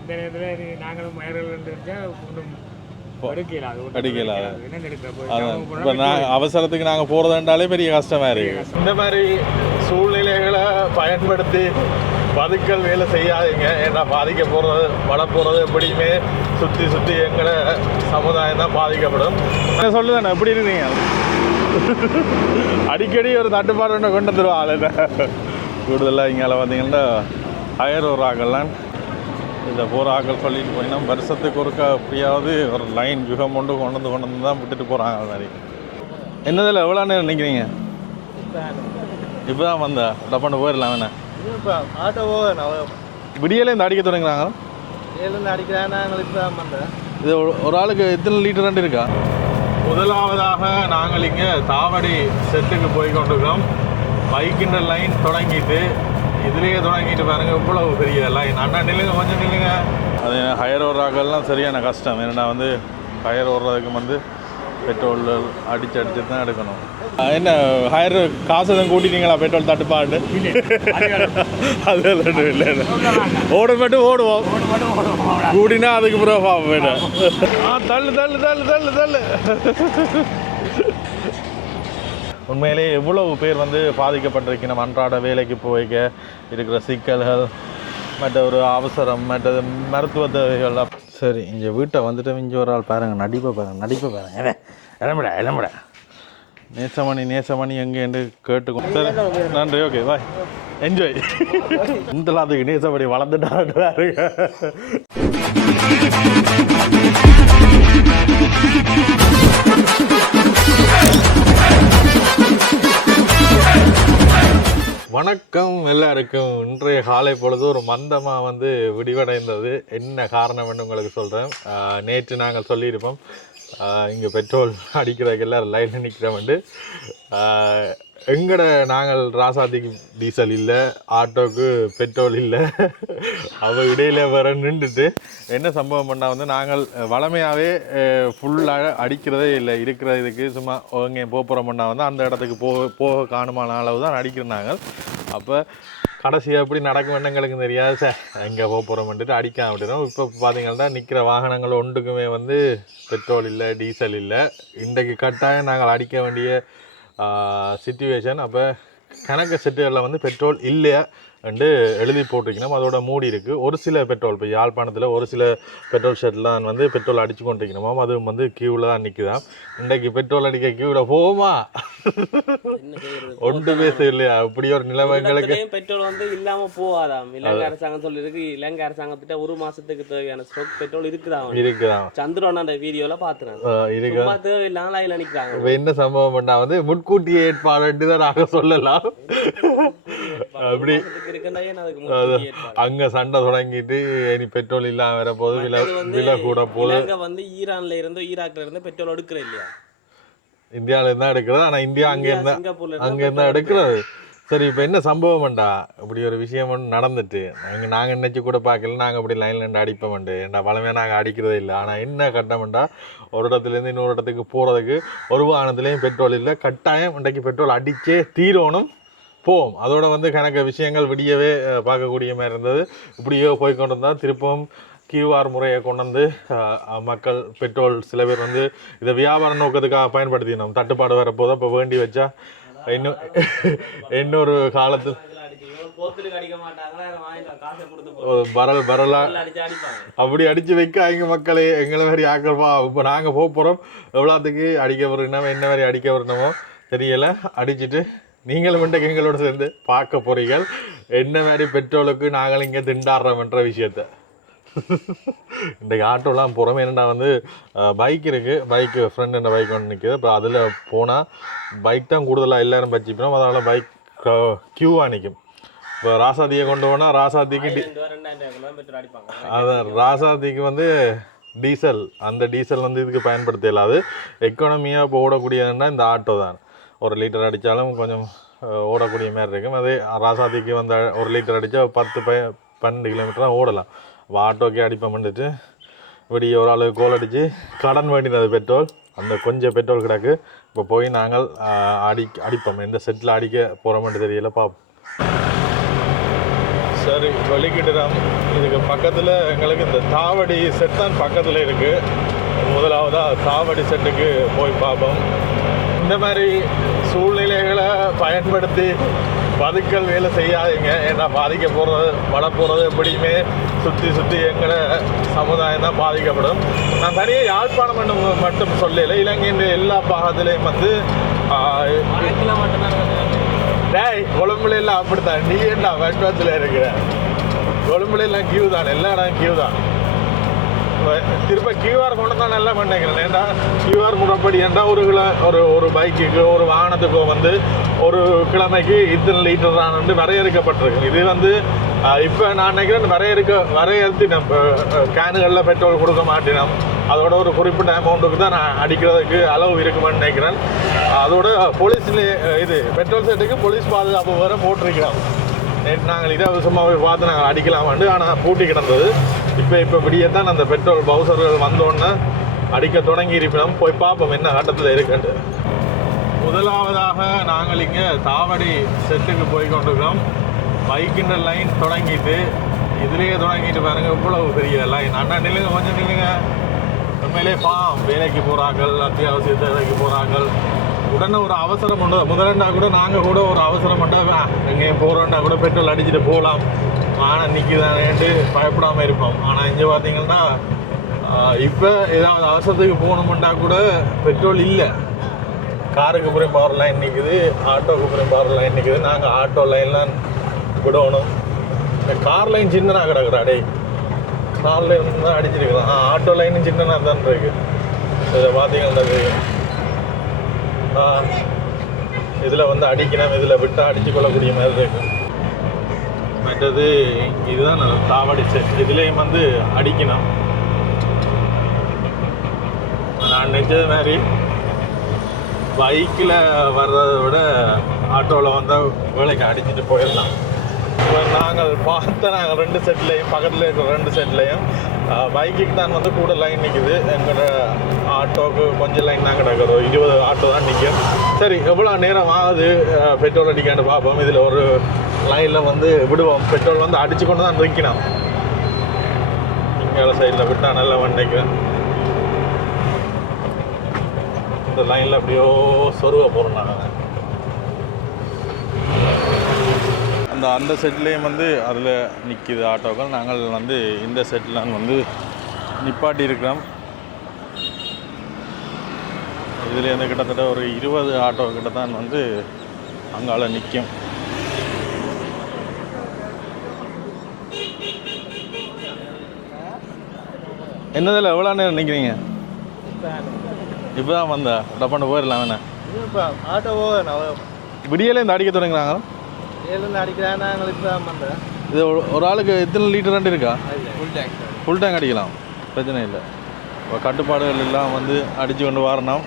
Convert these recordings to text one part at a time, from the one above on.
இந்த நேரத்தில் நாங்களும் மயர்கள் ஒன்றும் இப்போ நாங்கள் அவசரத்துக்கு நாங்கள் போகிறதுன்றாலே பெரிய கஷ்டமாக இருக்குது. இந்த மாதிரி சூழ்நிலைகளை பயன்படுத்தி பதுக்கல் வேலை செய்யாதீங்க. ஏன்னா பாதிக்க போகிறது வள போகிறது எப்படியுமே சுற்றி சுற்றி எங்களை சமுதாயம் தான் பாதிக்கப்படும். நான் சொல்லுதானே எப்படி இருக்கீங்க? அடிக்கடி ஒரு தட்டுப்பாடு ஒன்று கொண்டு வந்துடுவாங்க. கூடுதலாக இங்கே பார்த்தீங்கன்னா ஹயர் ஒரு ஆகலாம் இந்த போகிற ஆக்கள் சொல்லிட்டு போயிங்கன்னா வருஷத்துக்கு ஒருக்கா எப்படியாவது ஒரு லைன் யுகம் கொண்டு வந்து தான் விட்டுட்டு போகிறாங்க. அது மாதிரி என்னதில் எவ்வளோ நேரம் நிற்கிறீங்க? இப்போ தான் வந்தா டப்பாண்டு போயிடலாம் வேணா இப்போ ஆட்டோ விடியலே இந்த அடிக்க தொடங்குறாங்க. அடிக்கிறாங்க. இப்போ தான் வந்தேன். இது ஒரு ஆளுக்கு எத்தனை லிட்டர் ரெண்டு இருக்கா? முதலாவதாக நாங்கள் இங்கே தாவடி செட்டுக்கு போய் கொண்டிருக்கிறோம். பைக்கின்ற லைன் தொடங்கிட்டு இதுலேயே தொடங்கிட்டு பாருங்க இவ்வளவு பெரிய லைன். அண்ணா நில்லுங்க, கொஞ்சம் நில்லுங்க. அது ஹயர் ஓடுறாக்கெல்லாம் சரியான கஷ்டம். ஏன்னா வந்து ஹயர் ஓடுறதுக்கு வந்து பெட்ரோல் அடித்து தான் எடுக்கணும். என்ன ஹயர் காசு எதுவும் கூட்டிட்டீங்களா? பெட்ரோல் தட்டுப்பாடு அது இல்லை, ஓட மட்டும் ஓடுவோம், கூட்டினா அதுக்கு பிறகு வேணும். தள்ளு தள்ளு தள்ளு தள்ளு தள்ளு. உண்மையிலே எவ்வளவு பேர் வந்து பாதிக்கப்பட்டிருக்கணும். அன்றாட வேலைக்கு போய்க்க இருக்கிற சிக்கல்கள், மற்ற ஒரு அவசரம், மற்றது மருத்துவ தேவைகள். சரி, இங்கே வீட்டை வந்துட்டு இங்கே ஒரு ஆள் பாருங்கள், நடிப்பை பாருங்கள். இளம்பட நேசமணி எங்கே என்று கேட்டுக்கணும். சரி, நன்றி, ஓகே, பாய், என்ஜாய். இந்த எல்லாத்துக்கு நேசமணி வளர்ந்துட்டாரு. வணக்கம் எல்லாருக்கும். இன்றைய காலை பொழுது ஒரு மந்தமாக வந்து விடிவடைந்தது. என்ன காரணம்னு உங்களுக்கு சொல்கிறேன். நேற்று நாங்கள் சொல்லியிருப்போம் இங்கே பெட்ரோல் அடிக்கிறதுக்கு எல்லோரும் லைனில் நிற்கிறோம்ட்டு. எங்கட நாங்கள் ராசாத்திக்கு டீசல் இல்லை, ஆட்டோவுக்கு பெட்ரோல் இல்லை. அவள் இடையில வர நின்றுட்டு என்ன சம்பவம் பண்ணால் வந்து நாங்கள் வளமையாகவே ஃபுல்லாக அடிக்கிறதே இல்லை. இருக்கிற இதுக்கு சும்மா எங்கே போகிறோம் பண்ணால் வந்து அந்த இடத்துக்கு போக காணுமான அளவு தான் அடிக்கிறாங்க. அப்போ கடைசியாக எப்படி நடக்கும் எங்களுக்கு தெரியாது. சார் எங்கே போகிறோம்ன்ட்டு அடிக்காம விட்டுறோம். இப்போ பார்த்தீங்கன்னா நிற்கிற வாகனங்கள் ஒன்றுக்குமே வந்து பெட்ரோல் இல்லை, டீசல் இல்லை. இன்றைக்கு கட்டாயம் நாங்கள் அடிக்க வேண்டிய சிச்சுவேஷன். அப்போ கணக்கு செட்டுகளில் வந்து பெட்ரோல் இல்லையா என்று எழுதி போட்டிருக்கணும். அதோட மூடி இருக்குது. ஒரு சில பெட்ரோல் இப்போ யாழ்ப்பாணத்தில் ஒரு சில பெட்ரோல் ஷெட்லாம் வந்து பெட்ரோல் அடித்து கொண்டிருக்கணுமாம். அதுவும் வந்து கியூவில் தான் நிற்குதான். இன்றைக்கு பெட்ரோல் அடிக்க கியூவில் போவோமா? ஒன்று பேச இல்லையா? இப்படி ஒரு நிலைமைகளுக்கு பெட்ரோல் வந்து இல்லாமல் போகாதாம். இலங்கை அரசாங்கம் சொல்லியிருக்கு. இலங்கை அரசாங்கத்திட்ட ஒரு மாதத்துக்கு தேவையான ஸ்டாக் பெட்ரோல் இருக்குதான். சந்திரன் அந்த வீடியோவில் பார்த்துறேன். இருக்கு, தேவையில்லாம லைனில் நிற்கிறாங்க. இப்போ என்ன சம்பவம் பண்ணால் வந்து முன்கூட்டிய ஏற்பாடு தான் நாங்கள் சொல்லலாம். அப்படி அங்க சண்டை தொடங்கிட்டு இனி பெட்ரோல் இல்லாம வர போது விலை கூட போகுது. வந்து ஈரான்ல இருந்து ஈராக்ல இருந்து பெட்ரோல் எடுக்கிற இல்லையா? இந்தியாவில இருந்தா எடுக்கிறது. ஆனா இந்தியா அங்க இருந்தா எடுக்கிறது. சரி, இப்ப என்ன சம்பவம் வேண்டா? இப்படி ஒரு விஷயம் நடந்துட்டு நாங்க நினைச்சு கூட பார்க்கல. நாங்க இப்படி லைன்ல இருந்து அடிப்போம் ஏன்னா பழமே நாங்க அடிக்கிறதே இல்லை. ஆனா என்ன கட்டம்டா, ஒரு இடத்துல இருந்து இன்னொரு இடத்துக்கு போறதுக்கு ஒரு வாகனத்திலயும் பெட்ரோல் இல்லை. கட்டாயம் இன்றைக்கு பெட்ரோல் அடிச்சே தீரணும், போவோம். அதோட வந்து கணக்கு விஷயங்கள் விடியவே பார்க்கக்கூடிய மாதிரி இருந்தது. இப்படியோ போய்கொண்டு இருந்தால் திருப்பவும் கியூஆர் முறையை கொண்டு வந்து மக்கள் பெட்ரோல் சில பேர் வந்து இதை வியாபார நோக்கத்துக்காக பயன்படுத்தினோம். தட்டுப்பாடு வரப்போது அப்போ வேண்டி வச்சா இன்னொரு காலத்தில் வரலா அப்படி அடிச்சு வைக்க அவங்க மக்களே எங்களை மாதிரி ஆக்கல்வா. இப்போ நாங்கள் போகிறோம். எவ்வளோத்துக்கு அடிக்க வரணுமோ என்ன மாதிரி அடிக்க வரணுமோ தெரியலை. அடிச்சுட்டு நீங்களும் இன்றைக்கு எங்களோட சேர்ந்து பார்க்க போறீர்கள் என்ன மாதிரி பெட்ரோலுக்கு நாங்கள் இங்கே திண்டாடுறோம்ன்ற விஷயத்த. இன்றைக்கு ஆட்டோலாம் போகிறோம். என்னென்னா வந்து பைக் இருக்குது, பைக்கு ஃப்ரெண்ட் என்ன பைக் ஒன்று நிற்கிது. இப்போ அதில் போனால் பைக் தான் கூடுதலாக எல்லோரும் வச்சுக்கணும். அதனால் பைக் க்யூவாக நிற்கும். இப்போ ராசாத்தியை கொண்டு போனால் ராசாத்திக்கு அதான் ராசாத்திக்கு வந்து டீசல், அந்த டீசல் வந்து இதுக்கு பயன்படுத்த இல்லாது. எக்கானமியாக இப்போ ஓடக்கூடியதுன்னா இந்த ஆட்டோ தான். ஒரு லிட்டர் அடித்தாலும் கொஞ்சம் ஓடக்கூடிய மாதிரி இருக்கும். அதே ராசாத்திக்கு வந்து ஒரு லிட்டர் அடித்தா 10-12 கிலோமீட்டராக ஓடலாம். ஆட்டோக்கே அடிப்போம் பண்ணிட்டு விடிய ஒரு ஆள் கோல் அடித்து கடன் வேண்டினது பெட்ரோல். அந்த கொஞ்சம் பெட்ரோல் கிடக்கு. இப்போ போய் நாங்கள் அடிப்போம். எந்த செட்டில் அடிக்க போகிறோம்னு தெரியல, பார்ப்போம். சரி வெளிக்கிட்டுதான். இதுக்கு பக்கத்தில் எங்களுக்கு இந்த தாவடி செட் தான் பக்கத்தில் இருக்குது. முதலாவதாக தாவடி செட்டுக்கு போய் பார்ப்போம். இந்த மாதிரி சூழ்நிலைகளை பயன்படுத்தி பதுக்கல் வேலை செய்யாதீங்க. ஏன்னா பாதிக்க போகிறது வட போகிறது எப்படியுமே சுற்றி எங்களை சமுதாயம் தான் பாதிக்கப்படும். நான் தனியாக யாழ்ப்பாணம் மட்டும் சொல்லலை, இலங்கையின் எல்லா பாகத்திலையும் வந்து டேய் கொழும்புல எல்லாம் அப்படித்தான். நீ என்ன வெட்வத்தில் இருக்கிற? கொழும்புல எல்லாம் கியூ தான், எல்லா இடம் கியூ தான். திரும்ப கியூஆர் கொண்டு தான் நல்லா பண்ணிக்கிறேன். ஏன்னா கியூஆர் முறைப்படி ஏன்னா ஒரு பைக்குக்கு ஒரு வாகனத்துக்கோ வந்து ஒரு கிழமைக்கு இத்தனை லிட்டர் தான் வரையறுக்கப்பட்டிருக்கு. இது வந்து இப்போ நான் நினைக்கிறேன் வரையறுத்து நம்ம கேனுகளில் பெட்ரோல் கொடுக்க மாட்டினோம். அதோட ஒரு குறிப்பிட்ட அமௌண்ட்டுக்கு தான் நான் அடிக்கிறதுக்கு அளவு இருக்குமான்னு நினைக்கிறேன். அதோட போலீஸ்லேயே இது பெட்ரோல் செட்டுக்கு போலீஸ் பாதுகாப்பு வேறு போட்டிருக்கிறோம். நேற்று நாங்கள் இதை சும்மா போய் பார்த்து நாங்கள் அடிக்கலாமாண்டு, ஆனால் பூட்டி கிடந்தது. இப்போ விடியே தான் அந்த பெட்ரோல் பவுசர்கள் வந்தோடனே அடிக்க தொடங்கி இருப்போம். போய் பார்ப்போம் என்ன கட்டத்தில் இருக்குன்ட்டு. முதலாவதாக நாங்கள் இங்கே தாவடி செட்டுக்கு போய் கொண்டிருக்கிறோம். பைக்கின்ற லைன் தொடங்கிட்டு இதுலேயே தொடங்கிட்டு பாருங்க இவ்வளவு பெரிய லைன். அண்ணா நில்லுங்க, கொஞ்சம் நில்லுங்க. உண்மையிலே வேலைக்கு போகிறார்கள், அத்தியாவசிய தேவைக்கு போகிறார்கள். உடனே ஒரு அவசரம் உண்டு. முதலண்டா கூட நாங்கள் கூட ஒரு அவசரம் மட்டும் எங்கேயும் போகிறோண்டா கூட பெட்ரோல் அடிச்சுட்டு போகலாம், ஆனால் நிற்கிதானேன்ட்டு பயப்படாமல் இருப்போம். ஆனால் இங்கே பார்த்தீங்கன்னா இப்போ ஏதாவது அவசரத்துக்கு போகணுமெண்டா கூட பெட்ரோல் இல்லை. காருக்கு புரியும் பவர் லைன் நிற்குது, ஆட்டோக்கு புரியும் பவர் லைன் நிற்குது. நாங்கள் ஆட்டோ லைன்லாம் விடணும். இந்த கார் லைன் சின்னனாக கிடக்குறா. டே கார் லைன் தான் அடிச்சிருக்கலாம். ஆட்டோ லைனும் சின்னனாக தான் இருக்கு. இதை பார்த்தீங்கன்னா இதில் வந்து அடிக்கணும், இதில் விட்டால் அடித்து கொள்ளக்கூடிய மாதிரி இருக்கு. மற்றது இதுதான் தாவடி செட். இதுலேயும் வந்து அடிக்கணும். நான் நினச்சது மாதிரி பைக்கில் வர்றதை விட ஆட்டோவில் வந்தால் வேலைக்கு அடிச்சுட்டு போயிடலாம். இப்போ நாங்கள் நாங்கள் 2 செட்லேயும் பக்கத்தில் இருக்கிற 2 செட்லேயும் பைக்குக்கு தான் வந்து கூட லைன் நிற்குது. எங்களோட ஆட்டோவுக்கு கொஞ்சம் லைன் தான் கிடக்குறோம். 20 ஆட்டோ தான் நிற்கும். சரி, எவ்வளோ நேரம் ஆகுது பெட்ரோல் அடிக்கான்னு பார்ப்போம். இதில் ஒரு லைனில் வந்து விடுவோம். பெட்ரோல் வந்து அடித்து கொண்டு தான் நிற்கணும். இங்கே சைடில் விட்டால் நல்லா நினைக்கிறேன். இந்த லைனில் அப்படியோ சொருக போகிறோம் நாங்கள். அந்த செட்லேயும் வந்து அதில் நிற்கிது ஆட்டோக்கள். நாங்கள் வந்து இந்த செட்டில் வந்து நிப்பாட்டி இருக்கிறோம். இதில் வந்து கிட்டத்தட்ட ஒரு 20 ஆட்டோ கிட்ட தான் வந்து அங்கால நிற்கும். என்னதில் எவ்வளோ நேரம் நிற்கிறீங்க? இப்போ தான் வந்தா டப்பாண்டு போயிடலாம் வேணா. இப்போ ஆட்டோவோ விடியலே இந்த அடிக்க தொடங்குறாங்க. இது ஒரு ஆளுக்கு எத்தனை லிட்டர் இருக்கா? ஃபுல் டேங்க் அடிக்கலாம், பிரச்சனை இல்லை. இப்போ கட்டுப்பாடுகள் எல்லாம் வந்து அடித்து கொண்டு வரணும்,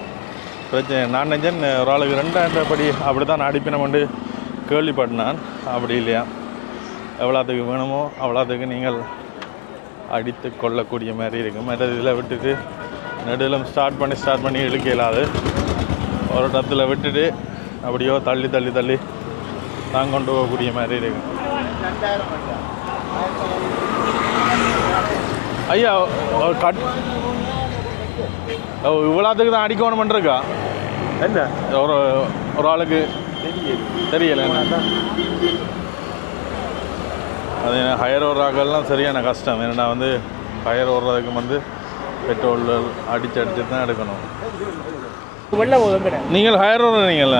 பிரச்சனை. நான் நினைச்சேன் ஒரு ஆளுக்கு 2 படி அப்படி தான் அடிப்பினோம்னு கேள்விப்பட்டினான். அப்படி இல்லையா, எவ்வளோத்துக்கு வேணுமோ அவ்வளோத்துக்கு நீங்கள் அடித்து கொள்ளக்கூடிய மாதிரி இருக்கும். மற்ற இதில் விட்டுட்டு நடுவில் ஸ்டார்ட் பண்ணி இழுக்க இயலாது. ஒரு இடத்துல விட்டுட்டு அப்படியோ தள்ளி தான் கொண்டு போகக்கூடிய மாதிரி இருக்கும். ஐயா இவ்வளோத்துக்கு தான் அடிக்கணுமென்றிருக்கா என்ன? ஒரு ஆளுக்கு தெரியலை. அது ஹையர் ஓடுறாக்கெல்லாம் சரியான கஷ்டம். ஏன்னா வந்து ஹையர் ஓடுறதுக்கு வந்து பெட்ரோல் அடித்து தான் எடுக்கணும். நீங்கள் ஹையர் ஓடுறீங்கள,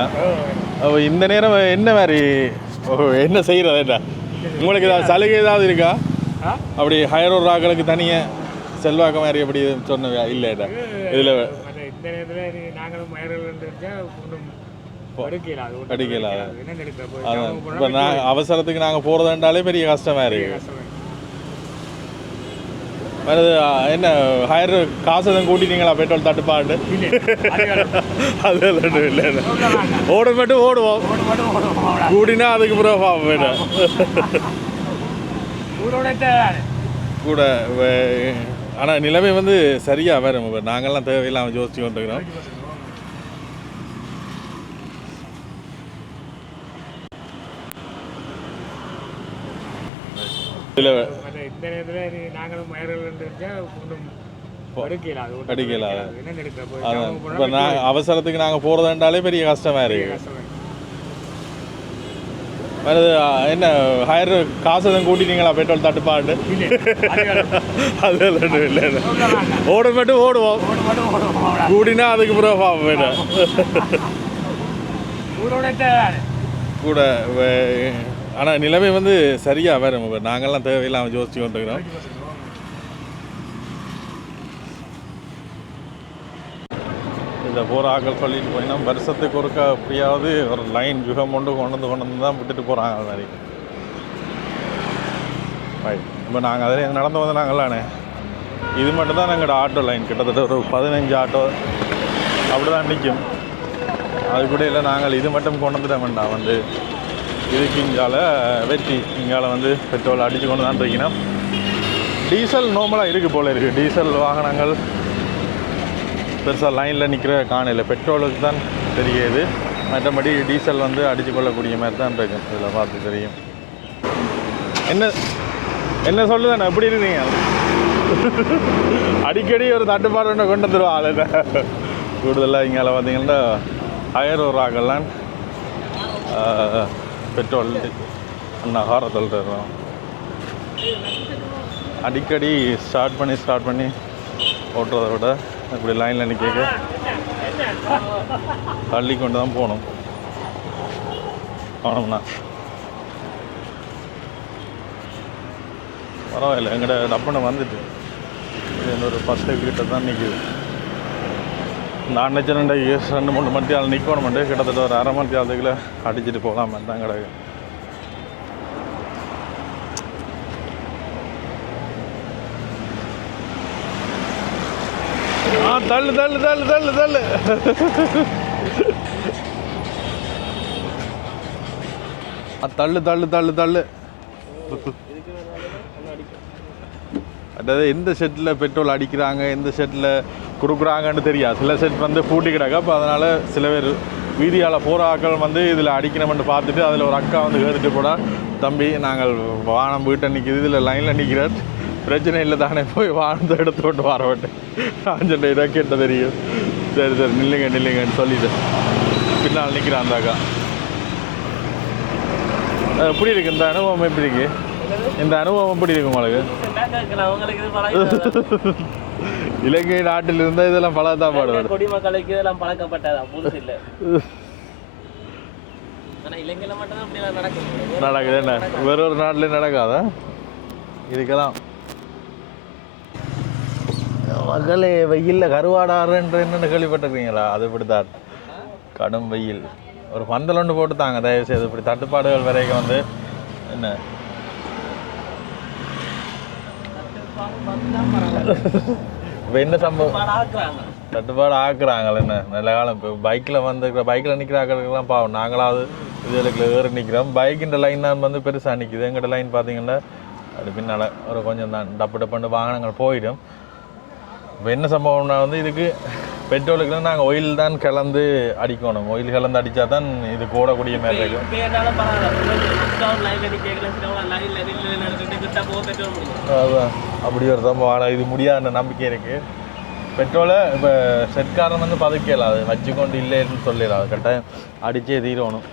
இந்த நேரம் என்ன மாதிரி என்ன செய்கிறதா? உங்களுக்கு ஏதாவது சலுகை ஏதாவது இருக்கா? அப்படி ஹையர் ஓடுறாக்களுக்கு தனியாக செல்வாக்கு மாதிரி அப்படி சொன்ன இல்லைடா இதில்? இந்த நேரத்தில் நாங்களும் அடிக்கல. இப்போ நான் அவசரத்துக்கு நாங்கள் போகிறதுன்றாலே பெரிய கஷ்டமாக இருக்குது. வேறு என்ன ஹையர் காசு எதுவும் கூட்டிட்டீங்களா? பெட்ரோல் தட்டுப்பாடு அது இல்லை. ஓட மட்டும் ஓடுவோம், கூட்டினா அதுக்கு பிறகு பார்ப்போம் கூட. ஆனால் நிலைமை வந்து சரியாக வேறு. நாங்கள்லாம் தேவையில்லாமல் யோசிச்சு கொண்டுக்கிறோம். இல்லை மற்ற இந்த நேரத்தில் நாங்களும் மயர்கள் இருந்துச்சா ஒன்றும் எடுக்கல அது ஒண்ணும் எடுக்கல. என்ன எடுக்க போய் அதான் கிராமம் இப்போ போனா நான் அவசரத்துக்கு நாங்கள் போகிறதுன்றாலே பெரிய கஷ்டமாக இருக்குது. கஷ்டமா இருக்கு. வேறு என்ன ஹையர் காசு எதுவும் கூட்டிட்டீங்களா பெட்ரோல் தட்டுப்பாடு? இல்லை, அது வேற. அது இல்லை இல்லை சொல்றாங்க. ஓட மட்டும் ஓடுவோம், ஓடு மட்டும் ஓடுவோம். கூடினா அதுக்கு பிறகு பார்ப்போம் வேணும் ஊரோட தேவை. கூட. ஆனால் நிலைமை வந்து சரியாக வரும். நாங்கள்லாம் தேவையில்லாமல் யோசிச்சு கொண்டுக்கிறோம். இந்த போகிற ஆக்கள் சொல்லிட்டு போயின்னா வருஷத்துக்கு ஒருக்கா எப்படியாவது ஒரு லைன் யுகம் கொண்டு வந்து தான் விட்டுட்டு போகிறாங்க அது மாதிரி. இப்போ நாங்கள் அதில் நடந்து வந்து நாங்களானே இது மட்டும் தான் எங்களோட ஆட்டோ லைன் கிட்டத்தட்ட ஒரு 15 ஆட்டோ அப்படி தான் நிற்கும். அது கூட இல்லை நாங்கள் இது மட்டும் கொண்டு வந்துட வேண்டாம். வந்து இதுக்கு இங்கால வெற்றி இங்கால வந்து பெட்ரோல் அடித்து கொண்டு தான் இருக்கணும். டீசல் நார்மலாக இருக்குது போல் இருக்குது. டீசல் வாகனங்கள் பெருசாக லைனில் நிற்கிற காணையில் பெட்ரோலுக்கு தான் தெரியுது. மற்றபடி டீசல் வந்து அடித்து கொள்ளக்கூடிய மாதிரி தான் இருக்கும். இதில் பார்த்து தெரியும். என்ன சொல்லுதானே எப்படி இருக்கீங்க? அடிக்கடி ஒரு தட்டுப்பாடு ஒன்று கொண்டு வந்துடுவாங்க. கூடுதலாக இங்கே பார்த்தீங்கன்னா ஹயர் ஒரு ஆகலாம் பெட்ரோல் நகாரத்தில் தருவோம். அடிக்கடி ஸ்டார்ட் பண்ணி ஓட்டுறதை விட இப்படி லைனில் நிற்க தள்ளி கொண்டு தான் போகணும். ஆனோம்னா பரவாயில்ல. எங்கள்ட டப்புன்னு வந்துட்டு இன்னொரு 10 கிட்ட தான் நிற்கிது. நான் நினச்சேன் 2-3 மணி நேரம் நிற்கணுமெண்டு கிட்டத்தட்ட ஒரு அரை மணி நேரத்துக்குள்ளே அடிச்சுட்டு போகலாமே தான் கிடக்கு. தள்ளு தள்ளு தள்ளு தள்ளு தள்ளு தள்ளு தள்ளு தள்ளு தள்ளு. அதாவது எந்த செட்டில் பெட்ரோல் அடிக்கிறாங்க, எந்த செட்டில் கொடுக்குறாங்கன்னு தெரியாது. சில செட் வந்து பூட்டி கிடக்கு. அப்போ அதனால் சில பேர் வீதியால் போகிற ஆக்கள் வந்து இதில் அடிக்கணும்னு பார்த்துட்டு அதில் ஒரு அக்கா வந்து கேட்டுட்டு போடா, தம்பி நாங்கள் வானம் வீட்டை நிற்கிது, இதில் லைனில் நிற்கிறார், பிரச்சனை இல்லை தானே, போய் வானத்தை எடுத்து கொண்டு வரவிட்டு ஆஞ்சண்டை இதாக கேட்ட தெரியும். சரி சரி நில்லுங்கன்னு சொல்லிட்டு பின்னால் நிற்கிறான் அந்த அக்கா. எப்படி இருக்கு இந்த அனுபவம்? எப்படி இருக்கு இந்த அனுபவம்? எப்படி இருக்கு உங்களுக்கு? இலங்கை நாட்டில் இருந்தா இதெல்லாம் பழத்தான் பாடுவார். குடிமக்களுக்கு இதெல்லாம் பழக்கப்பட்டதா? புதுசு இல்லை. இலங்கையில மட்டும் நடக்குது. என்ன வேற ஒரு நாட்டிலே நடக்காதா? இதுக்கெல்லாம் மகளே வெயிலில் கருவாடாருன்ற என்னென்னு கேள்விப்பட்டிருக்கீங்களா? அது இப்படித்தான் கடும் வெயில். ஒரு பந்தல் ஒன்று போட்டுத்தாங்க தயவுசெய்து. இப்படி தட்டுப்பாடுகள் வரைக்கும் வந்து என்ன இப்போ என்ன சம்பவம் தட்டுப்பாடு ஆக்குறாங்கள என்ன நல்ல காலம். இப்போ பைக்கில் நிற்கிற ஆக்களுக்கெல்லாம் பாவம். நாங்களாவது இதுகளுக்கு ஏறி நிற்கிறோம். பைக்கின்ற லைன் தான் வந்து பெருசாக நிற்கிது. எங்கிட்ட லைன் பார்த்தீங்கன்னா அது பின்னால் ஒரு கொஞ்சம் தான் டப்பு வாகனங்கள் போயிடும். இப்போ என்ன சம்பவம்னா வந்து இதுக்கு பெட்ரோலுக்குலாம் நாங்கள் ஆயில் தான் கலந்து அடிக்கணும். ஆயில் கலந்து அடித்தா தான் இது கூடக்கூடிய மாதிரி இருக்கும். அதான் அப்படி ஒரு சம்பவம். ஆனால் இது முடியாத நம்பிக்கை இருக்குது. பெட்ரோலை இப்போ செட்காரன் வந்து பதுக்கலாம், அது வச்சுக்கொண்டு இல்லைன்னு சொல்லிடலாம். கரெக்டாக அடித்தே தீரணும்.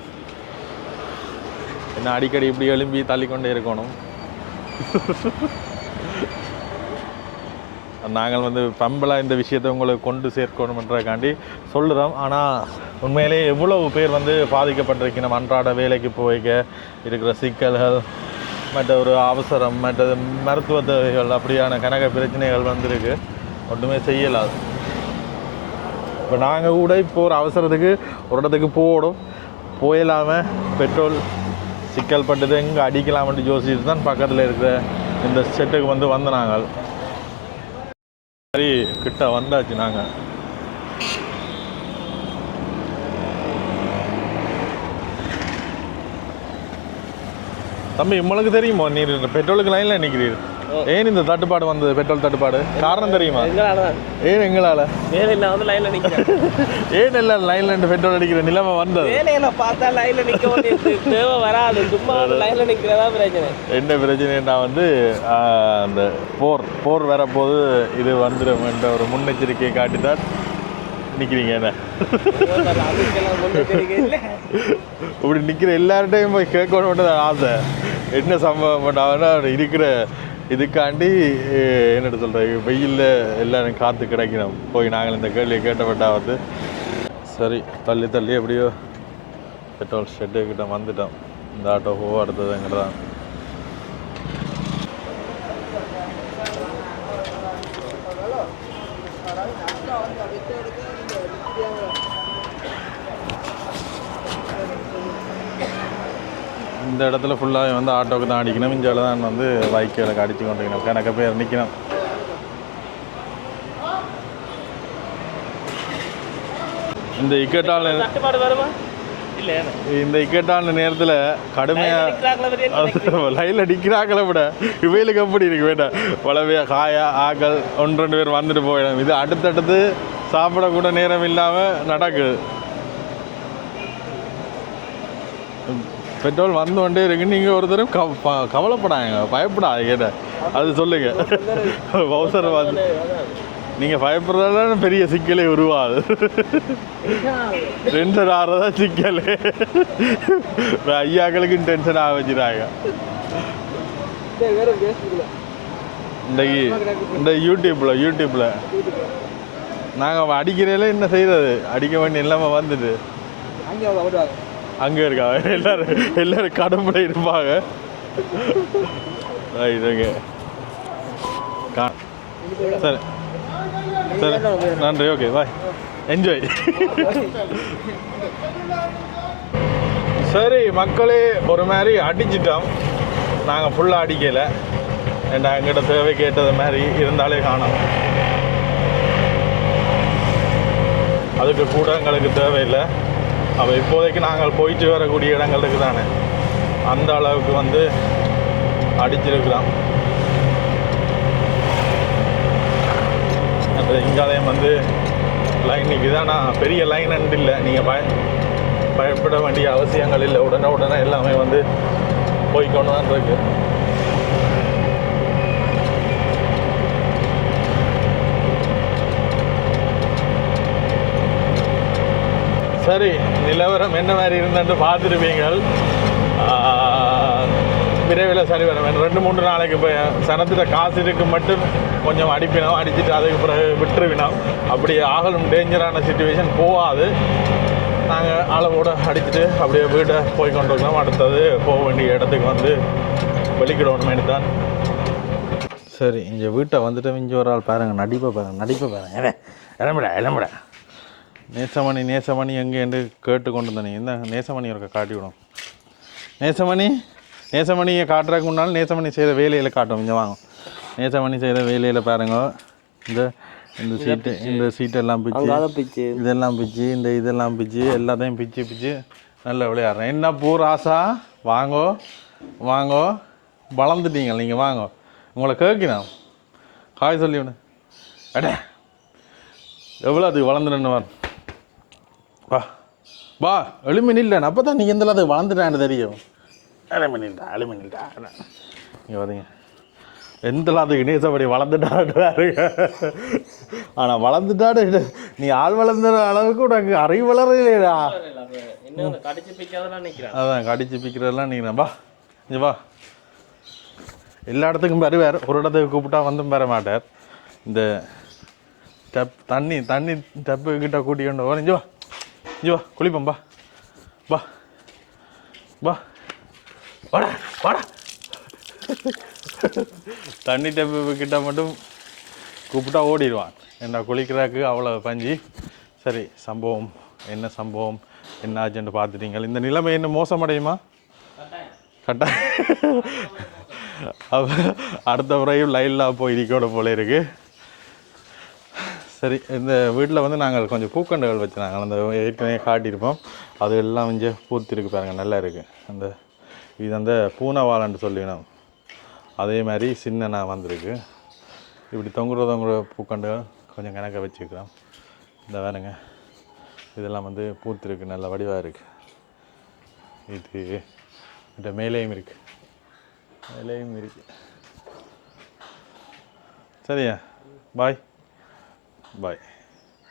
என்ன அடிக்கடி இப்படி எழும்பி தள்ளிக்கொண்டே இருக்கணும். நாங்கள் வந்து பம்பலாக இந்த விஷயத்தை உங்களுக்கு கொண்டு சேர்க்கணுன்றக்காண்டி சொல்லுறோம். ஆனால் உண்மையிலே எவ்வளவு பேர் வந்து பாதிக்கப்பட்டிருக்கணும். அன்றாட வேலைக்கு போய்க்க இருக்கிற சிக்கல்கள், மற்ற ஒரு அவசரம், மற்றது மருத்துவ தேவைகள், அப்படியான கணக்க பிரச்சனைகள் வந்துருக்கு. ஒன்றுமே செய்யலாது. இப்போ நாங்கள் கூட இப்போ ஒரு அவசரத்துக்கு ஒரு இடத்துக்கு போயிடாமல் பெட்ரோல் சிக்கல் பட்டது எங்கே அடிக்கலாம்னு யோசிச்சுட்டு தான் பக்கத்தில் இருக்கிற இந்த செட்டுக்கு வந்து நாங்கள் சரி கிட்ட வந்தாச்சு. நாங்கள் தம்பி உங்களுக்கு தெரியுமோ நீர் பெட்ரோலுக்கு லைனில் நிற்கிறீர்? ஏன் இந்த தட்டுப்பாடு வந்தது, பெட்ரோல் தட்டுப்பாடு காரணம் தெரியுமா? எங்களாலதான் ஏன் எங்களால? வேலையில வந்து லைன்ல நிக்கிறேன். ஏன் எல்லாம் லைன்ல நின்று பெட்ரோல் அடிக்கிற நிலைமை வந்தது? வேலையில பார்த்தா லைன்ல நிக்க வேண்டியது தேவை வராது, சும்மா லைன்ல நிக்கிறதா பிரச்சனை. என்ன பிரச்சனைன்னா வந்து அந்த போர் வரப்போது இது வந்துடும் என்ற ஒரு முன்னெச்சரிக்கையை காட்டித்தான் நிற்கிறீங்க. என்ன இப்படி நிற்கிற எல்லார்ட்டையும் போய் கேட்கணுன்றது ஆசை. என்ன சம்பவம் பண்ணாங்கன்னா இருக்கிற இதுக்காண்டி என்னட்டு சொல்கிறேன், வெயிலில் எல்லாரும் காற்று கிடைக்கணும். போய் நாங்கள் இந்த கேள்வியை கேட்டப்பட்டா வந்து சரி தள்ளி தள்ளி எப்படியோ பெட்ரோல் ஷெட்டுக்கிட்ட வந்துட்டோம். இந்த ஆட்டோ போக அடுத்தது எங்கிட்ட தான். இந்த இடத்துல ஃபுல்லாக வந்து ஆட்டோவுக்கு தான் அடிக்கணும். இஞ்சால தான் வந்து பைக்குகளுக்கு அடித்து கொண்டிருக்கணும். கணக்க பேர் நிற்கணும். இந்த இக்கட்டான நேரத்தில் கடுமையாக லைனில் அடிக்கிறாக்களை விட இவைகளுக்கு எப்படி இருக்கு வேண்டாம். பலவே காயா ஆக்கள் 1-2 பேர் வந்துட்டு போயிடும். இது அடுத்தடுத்து சாப்பிடக்கூட நேரம் இல்லாமல் நடக்குது. பெட்ரோல் வந்து கொண்டே இருக்கு. நீங்கள் ஒரு தடவை கவலைப்படாங்க, பயப்படாது. கேட்ட அது சொல்லுங்க. அவசரம் வந்து நீங்கள் பயப்படுறதால பெரிய சிக்கலே உருவாது. டென்ஷன் ஆகிறதா சிக்கல். ஐயாக்களுக்கு டென்ஷன் ஆக வச்சுறாங்க. இந்த யூடியூப்பில் நாங்கள் அடிக்கிறதில் என்ன செய்கிறது, அடிக்க வேண்டிய இல்லாமல் வந்துட்டு அங்கே இருக்காங்க. எல்லாரும் கடம்புல இருப்பாங்க. இதுங்க சரி சரி நன்றி. Okay bye, enjoy. சரி மக்களே, ஒரு மாதிரி அடிச்சிட்டோம். நாங்கள் ஃபுல்லாக அடிக்கலை. ஏன்னா எங்கிட்ட தேவை கேட்டது மாதிரி இருந்தாலே காணும். அதுக்கு கூட எங்களுக்கு தேவையில்லை. அப்போ இப்போதைக்கு நாங்கள் போயிட்டு வரக்கூடிய இடங்களுக்கு தானே அந்த அளவுக்கு வந்து அடிச்சிருக்கலாம். இங்காலயம் வந்து லைனுக்கு தான். நான் பெரிய லைன் அண்டு இல்லை, நீங்கள் பயப்பட வேண்டிய அவசியங்கள் இல்லை. உடனே எல்லாமே வந்து போய்க்கொண்டு தான் இருக்கு. சரி, நிலவரம் என்ன மாதிரி இருந்துட்டு பார்த்துருப்பீங்கள். விரைவில் சரி வரும். 2-3 நாளைக்கு இப்போ சனத்தில் காசு இருக்கு மட்டும் கொஞ்சம் அடிப்பினோம். அடிச்சுட்டு அதுக்கு பிறகு விட்டுருவினோம். அப்படி ஆகலும் டேஞ்சரான சிச்சுவேஷன் போகாது. நாங்கள் அளவோடு அடிச்சுட்டு அப்படியே வீட்டை போய் கொண்டிருக்கோம். அடுத்தது போக வேண்டிய இடத்துக்கு வந்து வெளிக்கிடணுமேனு தான். சரி, இங்கே வீட்டை வந்துட்டு இங்கே ஒரு ஆள் பாருங்கள், நடிப்பை பாருங்க. இளம்பிட நேசமணி எங்கே என்று கேட்டு கொண்டு வந்தேன். இந்த நேசமணி இருக்க காட்டி விடும். நேசமணியை காட்டுறதுக்கு முன்னால் நேசமணி செய்த வேலையில் காட்டும். இங்கே வாங்க. நேசமணி செய்த வேலையில் பாருங்க. இந்த சீட்டெல்லாம் பிச்சு, இதெல்லாம் பிச்சு, இதெல்லாம் பிச்சு, எல்லாத்தையும் பிச்சு நல்லா விளையாடுறேன். என்ன பூ ராசா, வாங்கோ வளர்ந்துட்டீங்க நீங்கள், வாங்கோ. உங்களை கேட்கணும், காய் சொல்லி விடு. அட எவ்வளோ அதுக்கு வளர்ந்துடுன்னு வா எலுமின் இல்லை. அப்போ தான் நீங்கள் எந்த அது வளர்ந்துட்டான்னு தெரியும். அலுமினில்டா இங்கே பார்த்தீங்க, எந்தலாத்துக்கு நேசப்படி வளர்ந்துட்டாரு. ஆனால் வளர்ந்துட்டாடு நீ ஆள் வளர்ந்த அளவுக்கு உனக்கு அறிவு வளரலையா? அதான் கடிச்சு பிக்கிறதெல்லாம் நீங்கள் வா இங்கே வா. எல்லா இடத்துக்கும் வருவார், ஒரு இடத்துக்கு கூப்பிட்டா வந்தும் பெற மாட்டார். இந்த தண்ணி டப்பு கிட்ட கூட்டிக்கொண்டு வர. இங்கே வா குளிப்போம். வா வாடா. தண்ணி டப்பு கிட்ட மட்டும் கூப்பிட்டா ஓடிடுவான். என்ன குளிக்கிறதுக்கு அவ்வளோ பஞ்சு. சரி, என்ன சம்பவம் என்ன ஆச்சுன்னு பார்த்துட்டீங்க. இந்த நிலைமை என்ன மோசமடையுமா? கட்டாயம் அடுத்த முறையும் லைனில் போய் இருக்கோட போல இருக்குது. சரி, இந்த வீட்டில் வந்து நாங்கள் கொஞ்சம் பூக்கண்டுகள் வச்சு நாங்கள் அந்த ஏற்கனவே காட்டியிருப்போம். அது எல்லாம் இங்கே பூத்திருக்கு பாருங்கள், நல்லா இருக்குது. இது அந்த பூனை வாழைன்னு சொல்லினோம். அதே மாதிரி சின்னனா வந்திருக்கு. இப்படி தொங்குற பூக்கண்டுகள் கொஞ்சம் கணக்காக வச்சுக்கலாம். இந்த வேறுங்க இதெல்லாம் வந்து பூத்திருக்கு, நல்ல வடிவாக இருக்குது. இது இந்த மேலேயும் இருக்குது, சரியா? பாய்.